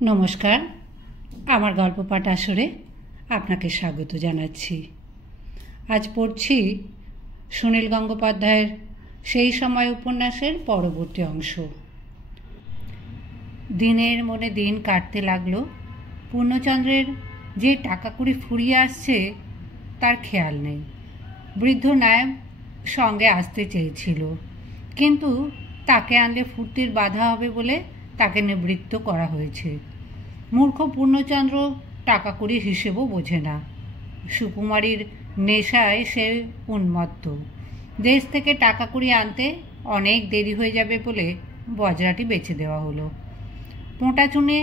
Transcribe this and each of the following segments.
নমস্কার, আমার গল্প পাঠ আসরে আপনাকে স্বাগত জানাচ্ছি। আজ পড়ছি সুনীল গঙ্গোপাধ্যায়ের সেই সময় উপন্যাসের পরবর্তী অংশ। দিনের মনে দিন কাটতে লাগলো। পূর্ণচন্দ্রের যে টাকা কুড়ি ফুরিয়ে আসছে তার খেয়াল নেই। বৃদ্ধ নায়েব সঙ্গে আসতে চেয়েছিল, কিন্তু তাকে আনলে ফুর্তির বাধা হবে বলে তাকে নিবৃত্ত করা হয়েছে। মূর্খ পূর্ণচন্দ্র টাকা কুড়ির হিসেবও বোঝে না। সুকুমারীর নেশায় সে উন্মত্ত। দেশ থেকে টাকা কুড়ি আনতে অনেক দেরি হয়ে যাবে বলে বজরাটি বেচে দেওয়া হলো। পোঁটাচুনে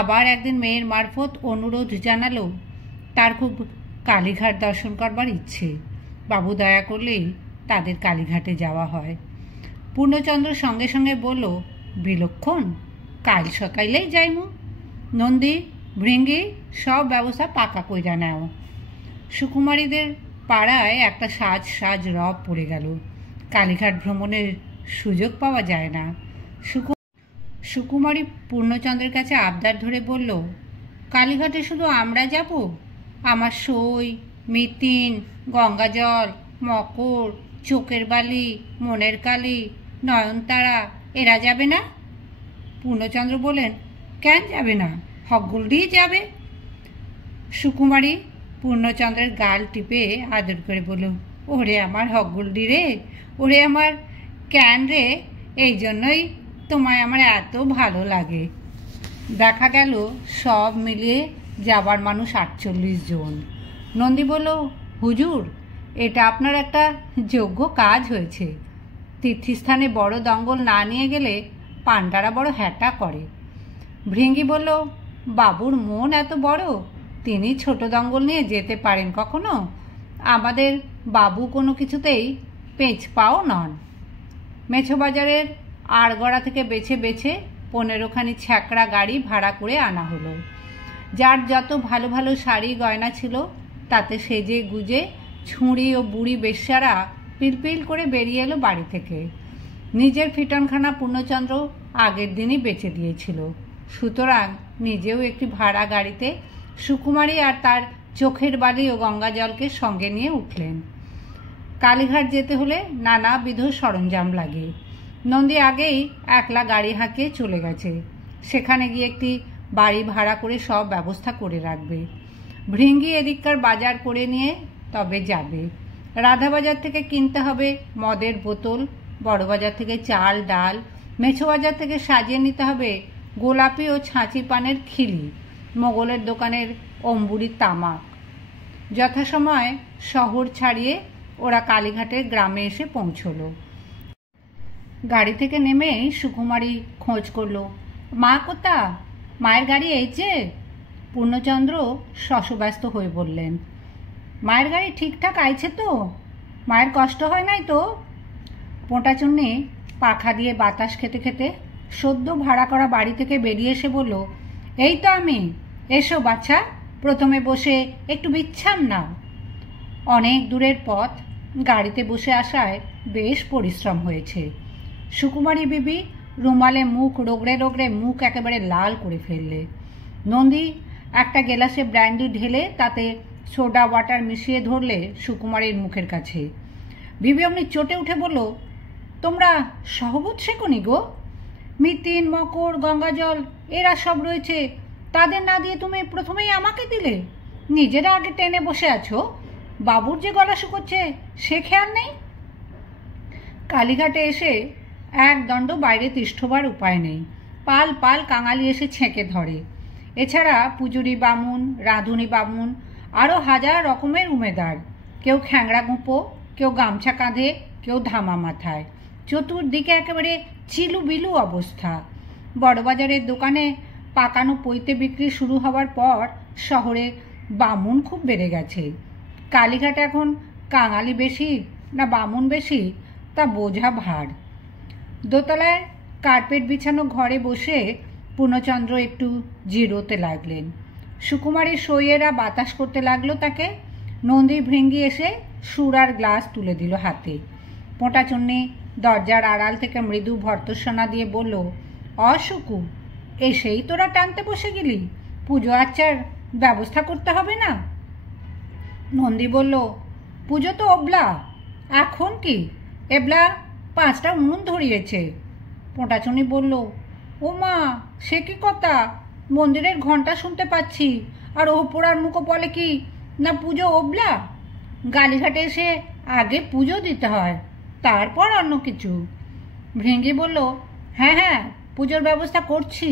আবার একদিন মেয়ের মারফত অনুরোধ জানালো তার খুব কালীঘাট দর্শন করবার ইচ্ছে। বাবু দয়া করলেই তাদের কালীঘাটে যাওয়া হয়। পূর্ণচন্দ্র সঙ্গে সঙ্গে বলল, বিলক্ষণ, কাল সকালেই যাইমু। নন্দী ভৃঙ্গি সব ব্যবস্থা পাকা কইরা নেও। সুকুমারীদের পাড়ায় একটা সাজ রব পড়ে গেল। কালীঘাট ভ্রমণের সুযোগ পাওয়া যায় না। সুকুমারী পূর্ণচন্দ্রের কাছে আবদার ধরে বলল, কালীঘাটে শুধু আমরা যাব? আমার সই, মিতিন, গঙ্গাজল, মকর, চোখের বালি, মনের কালী, নয়নতারা এরা যাবে না? পূর্ণচন্দ্র বললেন, কেন যাবে না? হকগুলডি যাবে। সুকুমারী পূর্ণচন্দ্রের গাল টিপে আদর করে বলল, ওরে আমার হকগুলডি রে, ওরে আমার ক্যান রে, এই জন্যই তোমায় আমার এত ভালো লাগে। দেখা গেল সব মিলিয়ে যাবার মানুষ 48 জন। নন্দী বলল, হুজুর, এটা আপনার একটা যোগ্য কাজ হয়েছে। তীর্থস্থানে বড় দঙ্গল না নিয়ে গেলে পাণ্ডারা বড় হ্যাটা করে। ভৃঙ্গি বলল, বাবুর মন এত বড়, তিনি ছোট দঙ্গল নিয়ে যেতে পারেন কখনো? আমাদের বাবু কোনো কিছুতেই পেঁচপাও নন। মেছোবাজারের আড়গড়া থেকে বেছে বেছে 15খানি ছ্যাঁকড়া গাড়ি ভাড়া করে আনা হলো। যার যত ভালো ভালো শাড়ি গয়না ছিল তাতে সেজে গুজে ছুঁড়ি ও বুড়ি বেশ্যারা পিলপিল করে বেরিয়ে এলো বাড়ি থেকে। নিজের ফিটনখানা পূর্ণচন্দ্র আগের দিনই বেচে দিয়েছিল, সুতরাং নিজেও একটি ভাড়া গাড়িতে সুকুমারী আর তার চোখের বালি ও গঙ্গাজলকে সঙ্গে নিয়ে উঠলেন। কালীঘাট যেতে হলে নানাবিধ সরঞ্জাম লাগে। নন্দী আগেই একলা গাড়ি হাঁকিয়ে চলে গেছে। সেখানে গিয়ে একটি বাড়ি ভাড়া করে সব ব্যবস্থা করে রাখবে। ভৃঙ্গি এদিককার বাজার করে নিয়ে তবে যাবে। রাধাবাজার থেকে কিনতে হবে মদের বোতল, বড়বাজার থেকে চাল ডাল, মেছোবাজার থেকে সাজিয়ে নিতে হবে গোলাপি ও ছাঁচি পানের খিলি, মোগলের দোকানের অম্বুরি তামাক। যথাসময় শহর ছাড়িয়ে ওরা কালীঘাটের গ্রামে এসে পৌঁছলো। গাড়ি থেকে নেমে সুকুমারী খোঁজ করলো, মা কোথা? মায়ের গাড়ি এই যে। পূর্ণচন্দ্র শশব্যস্ত হয়ে বললেন, মায়ের গাড়ি ঠিকঠাক আইছে তো? মায়ের কষ্ট হয় নাই তো? পোঁটাচুন্নি পাখা দিয়ে বাতাস খেতে খেতে সদ্য ভাড়া করা বাড়ি থেকে বেরিয়ে এসে বলল, এই তো আমি, এসো বাচ্চা, প্রথমে বসে একটু বিশ্রাম নাও। অনেক দূরের পথ, গাড়িতে বসে আসায় বেশ পরিশ্রম হয়েছে। সুকুমারী বিবি রুমালে মুখ রগড়ে রগড়ে মুখ একেবারে লাল করে ফেললে। নন্দী একটা গেলাসে ব্র্যান্ডি ঢেলে তাতে সোডা ওয়াটার মিশিয়ে ধরলে সুকুমারীর মুখের কাছে। বিবি অমনি চটে উঠে বলল, তোমরা সহবত শেখনি গো? মিতিন, মকর, গঙ্গাজল এরা সব রয়েছে, তাদের না দিয়ে তুমি প্রথমেই আমাকে দিলে। নিজেরা আগে টেনে বসে আছো, বাবুর যে গলা শুকোচ্ছে সে খেয়াল নেই। কালীঘাটে এসে এক দণ্ড বাইরে তিষ্ঠবার উপায় নেই। পাল পাল কাঙালি এসে ছেঁকে ধরে। এছাড়া পুজুরি বামুন, রাঁধুনি বামুন, আরও হাজার রকমের উমেদার। কেউ খ্যাংড়া গুঁপো, কেউ গামছা কাঁধে, কেউ ধামা মাথায়। চতুর্দিকে একেবারে চিলু বিলু অবস্থা। বড়বাজারের দোকানে পাকানো পৈতে বিক্রি শুরু হওয়ার পর শহরে বামুন খুব বেড়ে গেছে। কালীঘাট এখন কাঙালি বেশি না বামুন বেশি তা বোঝা ভার। দোতলায় কার্পেট বিছানো ঘরে বসে পূর্ণচন্দ্র একটু জিরোতে লাগলেন। সুকুমারীর সইয়েরা বাতাস করতে লাগলো তাকে। নন্দী ভৃঙ্গি এসে সুরার গ্লাস তুলে দিল হাতে। পোঁটাচুন্নি দরজার আড়াল থেকে মৃদু ভর্ৎসনা দিয়ে বলল, অসুকু, এসেই তোরা টানতে বসে গেলি? পুজো আচ্চার ব্যবস্থা করতে হবে না? নন্দী বলল, পুজো তো অবলা, এখন কি? এবলা 5টা উনুন ধরিয়েছে। পোঁটাচুনি বলল, ও মা, সে কি কথা? মন্দিরের ঘণ্টা শুনতে পাচ্ছি, আর ও পোড়ার মুখো বলে কি না পুজো অবলা? গালিঘাটে এসে আগে পুজো দিতে হয়, তারপর অন্য কিছু। ভৃঙ্গি বলল, হ্যাঁ হ্যাঁ, পুজোর ব্যবস্থা করছি,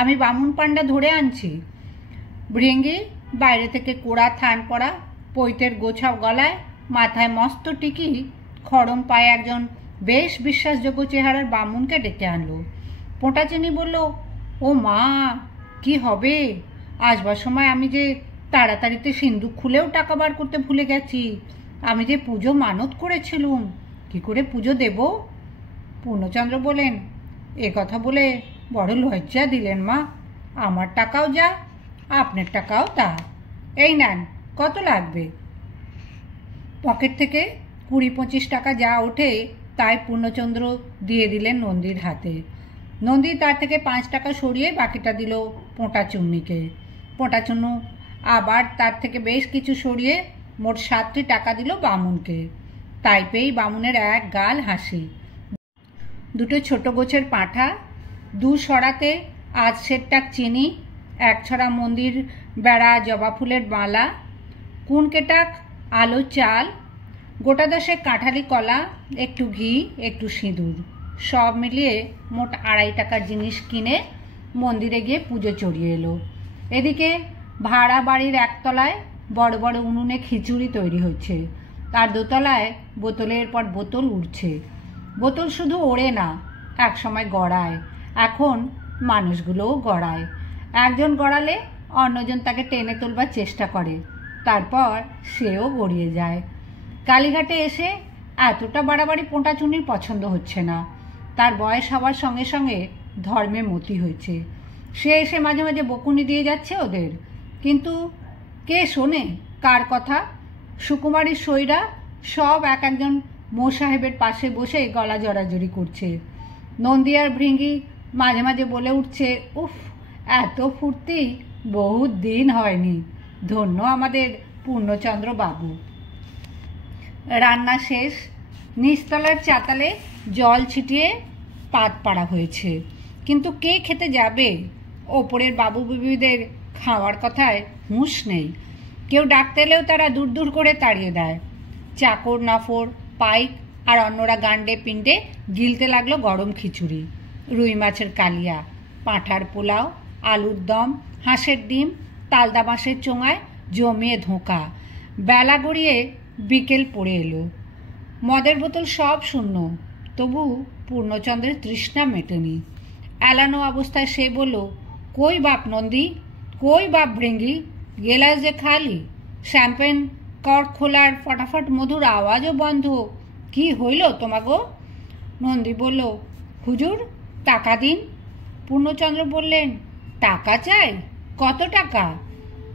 আমি বামুন পান্ডা ধরে আনছি। ভৃঙ্গি বাইরে থেকে কোড়া থান পড়া, পৈতের গোছাও গলায়, মাথায় মস্ত টিকি, খড়ম পায়ে একজন বেশ বিশ্বাসযোগ্য চেহারার বামুনকে ডেকে আনলো। পোঁটাচিনি বলল, ও মা, কি হবে? আসবার সময় আমি যে তাড়াতাড়িতে সিন্দুক খুলেও টাকা বার করতে ভুলে গেছি। আমি যে পুজো মানত করেছিলুম, কি করে পুজো দেব? পূর্ণচন্দ্র বলেন, এ কথা বলে বড় লজ্জা দিলেন মা। আমার টাকাও যা, আপনার টাকাও তা। এই নেন, কত লাগবে? পকেট থেকে 20-25 টাকা যা ওঠে তাই পূর্ণচন্দ্র দিয়ে দিলেন নন্দীর হাতে। নন্দী তার থেকে 5 টাকা সরিয়ে বাকিটা দিল পোঁটাচুন্নিকে। পোঁটাচুন্নু আবার তার থেকে বেশ কিছু সরিয়ে মোট 7টি টাকা দিল বামুনকে। তাই পেয়েই বামুনের এক গাল হাসি। 2টো ছোট গোছের পাঁঠা, 2 সরাতে আজ সেরটাক চিনি, 1 ছড়া মন্দির বেড়া জবা ফুলের মালা, কুনকেটাক আলো চাল, গোটা 10 কাঁঠালি কলা, একটু ঘি, একটু সিঁদুর, সব মিলিয়ে মোট 2.5 টাকার জিনিস কিনে মন্দিরে গিয়ে পুজো চড়িয়ে এলো। এদিকে ভাড়া বাড়ির একতলায় বড় বড় উনুনে খিচুড়ি তৈরি হচ্ছে, তার দোতলায় বোতলের পর বোতল উঠছে। বোতল শুধু ওড়ে না, এক সময় গড়ায়, এখন মানুষগুলোও গড়ায়। একজন গড়ালে অন্যজন তাকে টেনে তোলবার চেষ্টা করে, তারপর সেও গড়িয়ে যায়। কালীঘাটে এসে এতটা বাড়াবাড়ি পোঁটাচুনির পছন্দ হচ্ছে না। তার বয়স হওয়ার সঙ্গে সঙ্গে ধর্মে মতি হয়েছে। সে এসে মাঝে মাঝে বকুনি দিয়ে যাচ্ছে ওদের, কিন্তু কে শোনে কার কথা? সুকুমারীর সইরা সব এক একজন মোসাহেবের পাশে বসে গলা জড়াজড়ি করছে। নন্দী আর ভৃঙ্গি মাঝে মাঝে বলে উঠছে, উফ, এত ফুর্তি বহুত দিন হয়নি, ধন্য আমাদের পূর্ণচন্দ্র বাবু। রান্না শেষ, নিচতলার চাতালে জল ছিটিয়ে পাত পাড়া হয়েছে, কিন্তু কে খেতে যাবে? ওপরের বাবু বিবিদের খাওয়ার কথায় হুঁশ নেই। কেউ ডাকতে এলেও তারা দূর দূর করে তাড়িয়ে দেয়। চাকর নফর পাইক আর অন্যরা গান্ডে পিণ্ডে গিলতে লাগলো গরম খিচুড়ি, রুই মাছের কালিয়া, পাঁঠার পোলাও, আলুর দম, হাঁসের ডিম, তালদা বাঁশের চোঙায় জমিয়ে ধোঁকা। বেলা গড়িয়ে বিকেল পড়ে এলো। মদের বোতল সব শূন্য, তবু পূর্ণচন্দ্রের তৃষ্ণা মেটেনি। এলানো অবস্থায় সে বলল, কই বাপ নন্দী, কই বাপ ভৃঙ্গি, গেলাস যে খালি, শ্যাম্পেন কর্ক খোলার ফটাফট মধুর আওয়াজও বন্ধ, কি হইল তোমাগো? নন্দী বলল, হুজুর টাকা দিন। পূর্ণচন্দ্র বললেন, টাকা চাই? কত টাকা?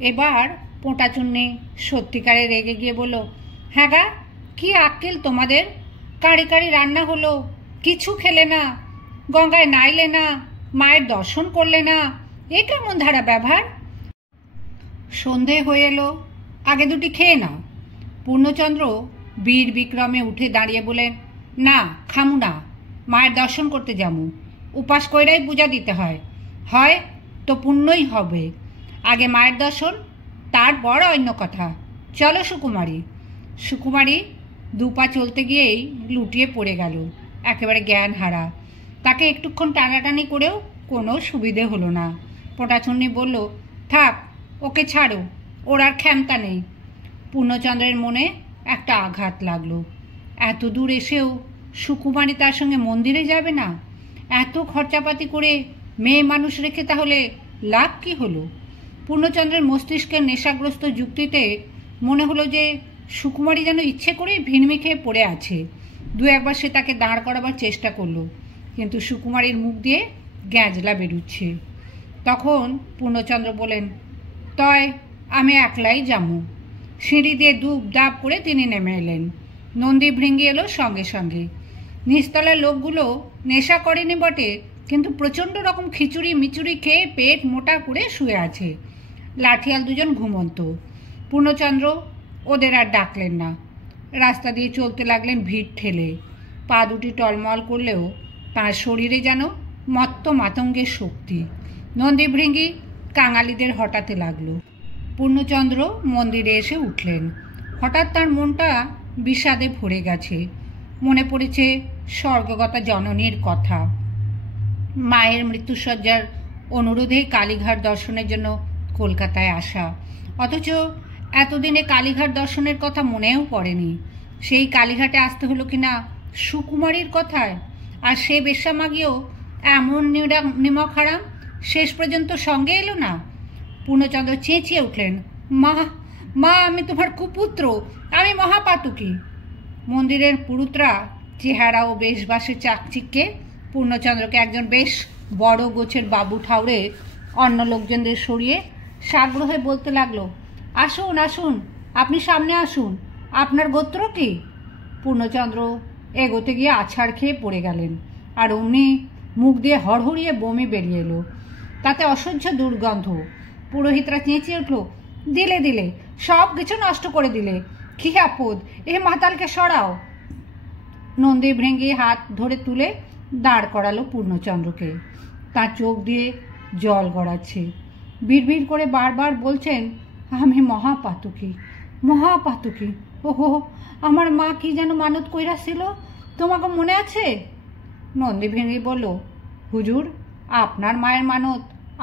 এবার পোঁটাচুন্নি সত্যিকারে রেগে গিয়ে বলল, হ্যাঁ গা, কি আক্কেল তোমাদের? কাঁড়ি কাঁড়ি রান্না হলো, কিছু খেলে না, গঙ্গায় নাইলে না, মায়ের দর্শন করলে না, এ কেমন ধারা ব্যবহার? সন্ধে হয়ে এলো, আগে দুটি খেয়ে নাও। পূর্ণচন্দ্র বীর বিক্রমে উঠে দাঁড়িয়ে বলেন, না, খামু না, মায়ের দর্শন করতে যামু, উপাস কইরাই পূজা দিতে হয়, হয় তো পুণ্যই হবে, আগে মায়ের দর্শন, তারপর অন্য কথা। চলো সুকুমারী। সুকুমারী 2 পা চলতে গিয়েই লুটিয়ে পড়ে গেল, একেবারে জ্ঞান হারা। তাকে একটুক্ষণ টানাটানি করেও কোনো সুবিধে হলো না। পোঁটাচুন্নি বলল, থাক, ওকে ছাড়ো, ওর আর ক্ষমতা নেই। পূর্ণচন্দ্রের মনে একটা আঘাত লাগলো। এত দূর এসেও সুকুমারী তার সঙ্গে মন্দিরে যাবে না? এত খরচাপাতি করে মেয়ে মানুষ রেখে তাহলে লাভ কি হলো? পূর্ণচন্দ্রের মস্তিষ্কের নেশাগ্রস্ত যুক্তিতে মনে হলো যে সুকুমারী যেন ইচ্ছে করেই ভিনমি খেয়ে পড়ে আছে। 2-1বার সে তাকে দাঁড় করাবার চেষ্টা করলো, কিন্তু সুকুমারীর মুখ দিয়ে গ্যাঁজলা বেরুচ্ছে। তখন পূর্ণচন্দ্র বলেন, তয় আমি একলাই যামু। সিঁড়ি দিয়ে দুপ দাপ করে তিনি নেমে এলেন। নন্দী ভৃঙ্গি এলো সঙ্গে সঙ্গে। নিচতলার লোকগুলো নেশা করেনি বটে, কিন্তু প্রচণ্ড রকম খিচুড়ি মিচুড়ি খেয়ে পেট মোটা করে শুয়ে আছে। লাঠিয়াল দুজন ঘুমন্ত। পূর্ণচন্দ্র ওদের আর ডাকলেন না। রাস্তা দিয়ে চলতে লাগলেন ভিড় ঠেলে। পা দুটি টলমল করলেও তাঁর শরীরে যেন মত্ত মাতঙ্গের শক্তি। নন্দী ভৃঙ্গি কাঙালিদের হঠাতে লাগলো। পূর্ণচন্দ্র মন্দিরে এসে উঠলেন। হঠাৎ তার মনটা বিষাদে ভরে গেছে। মনে পড়েছে স্বর্গগতা জননীর কথা। মায়ের মৃত্যুশয্যার অনুরোধেই কালীঘাট দর্শনের জন্য কলকাতায় আসা, অথচ এতদিনে কালীঘাট দর্শনের কথা মনেও পড়েনি। সেই কালীঘাটে আসতে হলো কিনা সুকুমারীর কথায়, আর সে বেশ্যা মাগিয়েও এমন নিমক হারাম শেষ পর্যন্ত সঙ্গে এলো না। পূর্ণচন্দ্র চেঁচিয়ে উঠলেন, মা মা, আমি তোমার কুপুত্র, আমি মহাপাতকী। মন্দিরের পুরুতরা চেহারা ও বেশবাসে চাকচিক্যে পূর্ণচন্দ্রকে একজন বেশ বড় গোছের বাবু ঠাউরে অন্য লোকজনদের সরিয়ে সাগ্রহে বলতে লাগলো, আসুন আসুন, আপনি সামনে আসুন, আপনার গোত্র কি? পূর্ণচন্দ্র এগোতে গিয়ে আছাড় খেয়ে পড়ে গেলেন, আর অমনি মুখ দিয়ে হড়হড়িয়ে বমি বেরিয়ে এলো। তাতে অসহ্য দুর্গন্ধ। পুরোহিতরা চেঁচিয়ে উঠল, দিলে দিলে, সব কিছু নষ্ট করে দিলে, কি আপদ, এ মাতালকে সরাও। নন্দী ভৃঙ্গি হাত ধরে তুলে দাঁড় করালো পূর্ণচন্দ্রকে। তার চোখ দিয়ে জল গড়াচ্ছে। বিড়বিড় করে বারবার বলছেন, আমি মহাপাতকী, মহাপাতকী। ওহো, আমার মা কি যেন মানত কইরাছিল, তোমাকে মনে আছে? নন্দী ভৃঙ্গি বলল, হুজুর, আপনার মায়ের মানত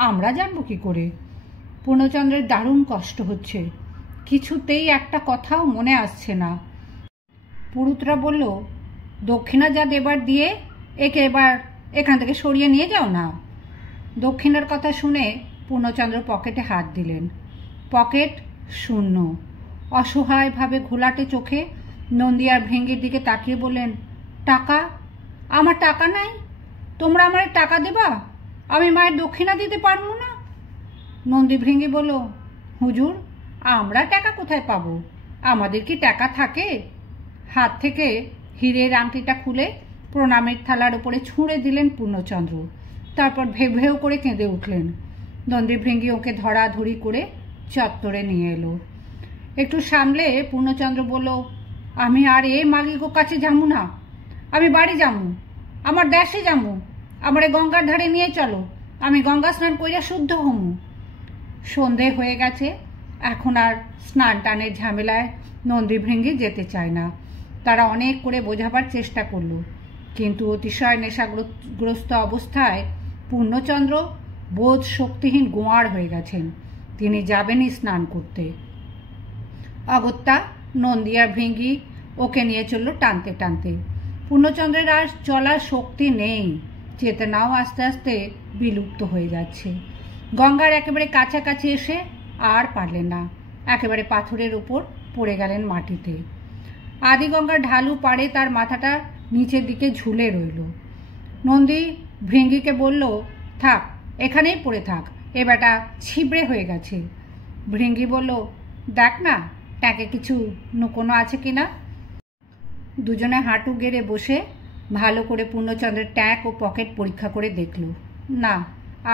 আমরা জানবো কি করে? পূর্ণচন্দ্রের দারুণ কষ্ট হচ্ছে। কিছুতেই একটা কথাও মনে আসছে না। পুরুতরা বলল, দক্ষিণা যা দেবার দিয়ে একে এবার এখান থেকে সরিয়ে নিয়ে যাও না। দক্ষিণার কথা শুনে পূর্ণচন্দ্র পকেটে হাত দিলেন। পকেট শূন্য। অসহায়ভাবে ঘোলাটে চোখে নন্দী আর ভৃঙ্গির দিকে তাকিয়ে বললেন, টাকা? আমার টাকা নাই? তোমরা আমার টাকা দেবা? আমি মায়ের দক্ষিণা দিতে পারবো না। নন্দী ভৃঙ্গি বলল, হুজুর, আমরা টাকা কোথায় পাবো? আমাদের কি টাকা থাকে? হাত থেকে হীরের আংটিটা খুলে প্রণামের থালার উপরে ছুঁড়ে দিলেন পূর্ণচন্দ্র। তারপর ভেউ ভেউ করে কেঁদে উঠলেন। নন্দী ভৃঙ্গি ওকে ধরাধরি করে চত্বরে নিয়ে এলো। একটু সামলে পূর্ণচন্দ্র বলল, আমি আর এ মাগিগো কাছে যামু না, আমি বাড়ি যামু, আমার দেশে যামু, আমারে গঙ্গার ধারে নিয়ে চলো, আমি গঙ্গা স্নান কইরা শুদ্ধ হমু। সন্ধে হয়ে গেছে, এখন আর স্নান টানের ঝামেলায় নন্দী ভৃঙ্গি যেতে চায় না। তারা অনেক করে বোঝাবার চেষ্টা করল, কিন্তু অতিশয় নেশাগ্রস্ত অবস্থায় পূর্ণচন্দ্র বোধ শক্তিহীন গোয়ার হয়ে গেছেন। তিনি যাবেনই স্নান করতে। অগত্যা নন্দী আর ভৃঙ্গি ওকে নিয়ে চলল টানতে টানতে। পূর্ণচন্দ্রের আর চলার শক্তি নেই, চেতনাও আস্তে আস্তে বিলুপ্ত হয়ে যাচ্ছে। গঙ্গার একেবারে কাছাকাছি এসে আর পারলেন না, একেবারে পাথরের উপর পড়ে গেলেন মাটিতে। আদি গঙ্গার ঢালু পাড়ে তার মাথাটা নিচের দিকে ঝুলে রইল। নন্দী ভৃঙ্গিকে বলল, থাক, এখানেই পড়ে থাক, এ বেটা ছিবড়ে হয়ে গেছে। ভৃঙ্গি বলল, দেখ না ট্যাঁকে কিছু নুকোনো আছে কিনা। দুজনে হাঁটু গেড়ে বসে ভালো করে পূর্ণচন্দ্রের ট্যাঁক ও পকেট পরীক্ষা করে দেখল। না,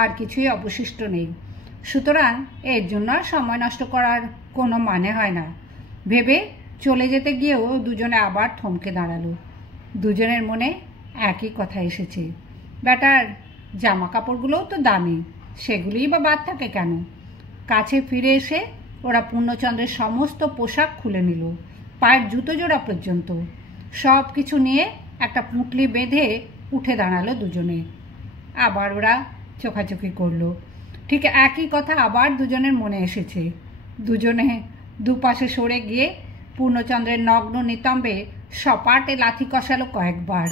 আর কিছুই অবশিষ্ট নেই। সুতরাং এর জন্য আর সময় নষ্ট করার কোনো মানে হয় না ভেবে চলে যেতে গিয়েও দুজনে আবার থমকে দাঁড়ালো। দুজনের মনে একই কথা এসেছে, বেটার জামা কাপড়গুলোও তো দামি, সেগুলিই বা বাদ থাকে কেন? কাছে ফিরে এসে ওরা পূর্ণচন্দ্রের সমস্ত পোশাক খুলে নিল, পায়ের জুতো জোড়া পর্যন্ত। সব কিছু নিয়ে একটা পুঁটলি বেঁধে উঠে দাঁড়ালো দুজনে। আবার ওরা চোখাচোখি করলো। ঠিক একই কথা আবার দুজনের মনে এসেছে। দুজনে দুপাশে সরে গিয়ে পূর্ণচন্দ্রের নগ্ন নিতম্বে সপাটে লাথি কষালো কয়েকবার।